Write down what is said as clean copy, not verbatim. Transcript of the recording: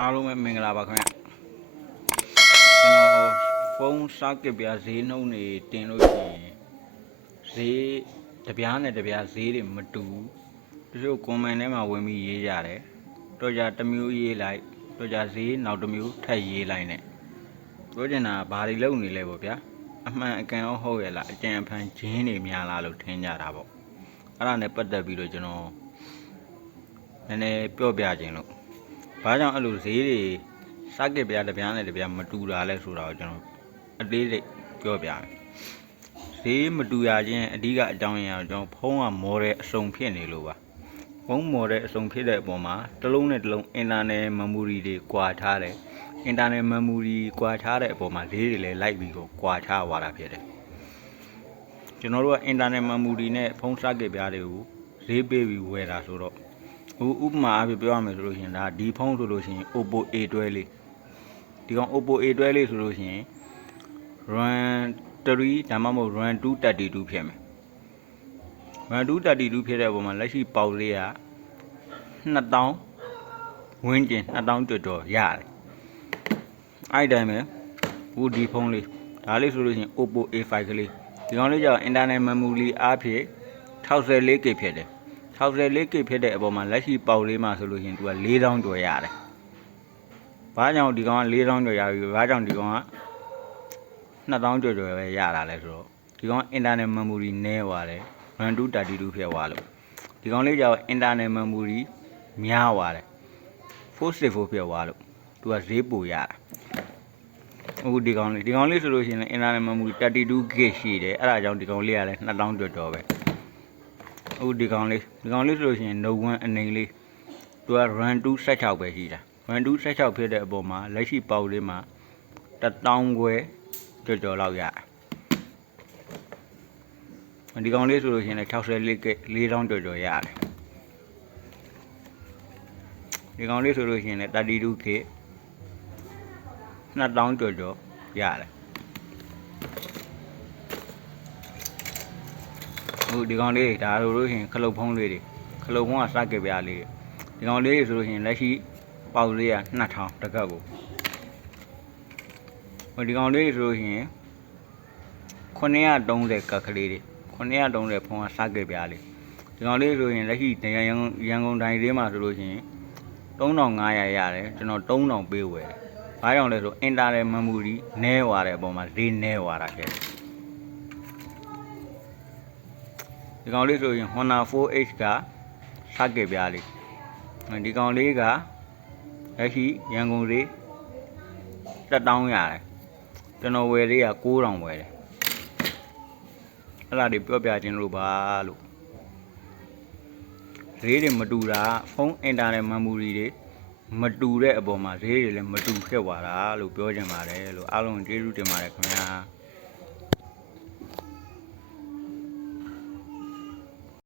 အားလုံးပဲမင်္ဂလာပါခင်ဗျကျွန်တော်ဖုန်းစားကပြဈေးနှုန်းတွေတင်လို့ရှိရင်ဈေးတပြားနဲ့တပြားဈေးတွေမတူတချို့ comment ထဲမှာဝင်ပြီးရေးကြတယ်တော့ကြတစ်မျိုးရေးလိုက်တော့ကြဈေးနောက်တစ်မျိုးထပ်ရေးလိုက်နဲ့ပြောချင်တာဘာတွေလုပ်နေလဲပေါ့ဗျာအမှန်အကန်ရောဟုတ်ရဲ့လားအကြံအဖန်ဂျင်းတွေများလားလို့ထင်ကြတာပေါ့အဲ့ဒါနဲ့ပတ်သက်ပြီးတော့ကျွန်တော်နည်းနည်းပြောပြခြင်းလို့ဘာကြောင့်အဲ့လိုဈေးတွေစကစ်ပြားတစ်ပြားနဲ့တစ်ပြားမတူတာလဲဆိုတာကိုကျွန်တော်အသေးစိတ်ပြောပြမယ်ဈေးမတူရခြင်းအဓိကအကြောင်းရင်းကတော့ကျွန်တော်ဖုန်းကမော်ဒယ်အစုံဖြစ်နေလို့ပါဖုန်းမော်ဒယ်အစုံဖြစ်တဲ့အပေါ်မှာတစ်လုံးနဲ့တစ်လုံး internal memory တွေကွာထားတယ် internal memory ကွာထားတဲ့အပေါ်မှာဈေးတွေလည်းလိုက်ပြီးတော့ကွာထားသွားတာဖြစ်တယ်ကျွန်တော်တို့က internal memory နဲ့ဖုန်းစကစ်ပြားတွေကိုဈေးပေးပြီးဝယ်တာဆိုတော့ဥပမာအဖြစ်ပြောရမယ်ဆိုလို့ရှိရင်ဒါဒီဖုန်းဆိုလို့ရှိရင် Oppo A12 လေးဒီကောင် Oppo A12 လေးဆိုလို့ရှိရင် RAM 3ဒါမှမဟုတ် RAM 232ဖြစ်မယ် RAM 232ဖြစ်တဲ့အပေါ်မှာလက်ရှိပေါက်လေးက2000ဝန်းကျင်2000ကျော်ကျော်ရတယ်အဲ့တိုင်းပဲဒီဖုန်းလေးဒါလေးဆိုလို့ရှိရင် Oppo A5 ကလေးဒီကောင်လေးကြောင့် internal memory အားဖြင့် 64K ဖြစ်တယ်64K ဖြစ်တဲ့အပေါ်မှာလက်ရှိပေါက်လေးမှာဆိုလို့ရှိရင်သူက4000ကျော်ရတယ်။ဘာကြောင့်ဒီကောင်က4000ကျော်ရပြီ။ဘာကြောင့်ဒီကောင်က2000ကျော်ကျော်ပဲရတာလဲဆိုတော့ဒီကောင် internal memory နည်းသွားတယ်။ RAM 232ဖြစ်သွားလို့ဒီကောင်လေးကြောင့် internal memory များသွားတယ်။464ဖြစ်သွားလို့သူကဈေးပိုရတာ။ဒီကောင်လေးဆိုလို့ရှိရင် internal memory 32K ရှိတယ်။အဲ့ဒါကြောင့်ဒီကောင်လေးကလည်း2000ကျော်ကျော်ပဲ။ဒီကောင်လေးဆိုလို့ရှိရင် Note 1အနေလေးသူက RAM 216ပဲရှိတာ RAM 216ဖြစ်တဲ့အပေါ်မှာလက်ရှိပေါက်လေးမှာ1000ခွဲကျော်ကျော်လောက်ရတယ်ဒီကောင်လေးဆိုလို့ရှိရင်လည်း64K 4000ကျော်ကျော်ရတယ်ဒီကောင်လေးဆိုလို့ရှိရင်လည်း 32K 2000ကျော်ကျော်ရတယ်ဒီကောင်လေးဒါလိုလို့ရှိရင်ခလုတ်ဖုံးလေးတွေခလုတ်ဖုံးကစကစ်ပြားလေးဒီကောင်လေးဆိုလို့ရှိရင်လက်ရှိပေါက်လေးက2000တကတ်ကိုဒီကောင်လေးဆိုလို့ရှိရင်930ကတ်ကလေးတွေ930ဖုံးကစကစ်ပြားလေးဒီကောင်လေးဆိုရင်လက်ရှိရန်ကုန်တိုင်းလေးမှာဆိုလို့ရှိရင်3500ရတယ်ကျွန်တော်3000ပေးဝယ်တယ်ဘာကြောင့်လဲဆို internal memory နည်းသွားတဲ့အပေါ်မှာဈေးနည်းသွားတာဖြစ်တယ်ဒီကောင်လေးဆိုရင် Honor 4H ကစကစ်ပြားလေးဒီကောင်လေးကလက်ရှိရန်ကုန်ဈေး1000ရတယ်ကျွန်တော်ဝယ်လေးက9000ဝယ်တယ်အဲ့ဒါတွေပြောပြခြင်းလို့ပါလို့ဈေးတွေမတူတာဖုန်း internal memory တွေမတူတဲ့အပေါ်မှာဈေးတွေလည်းမတူဖြစ်သွားတာလို့ပြောချင်ပါတယ်လို့အားလုံးကျေးဇူးတင်ပါတယ်ခင်ဗျာ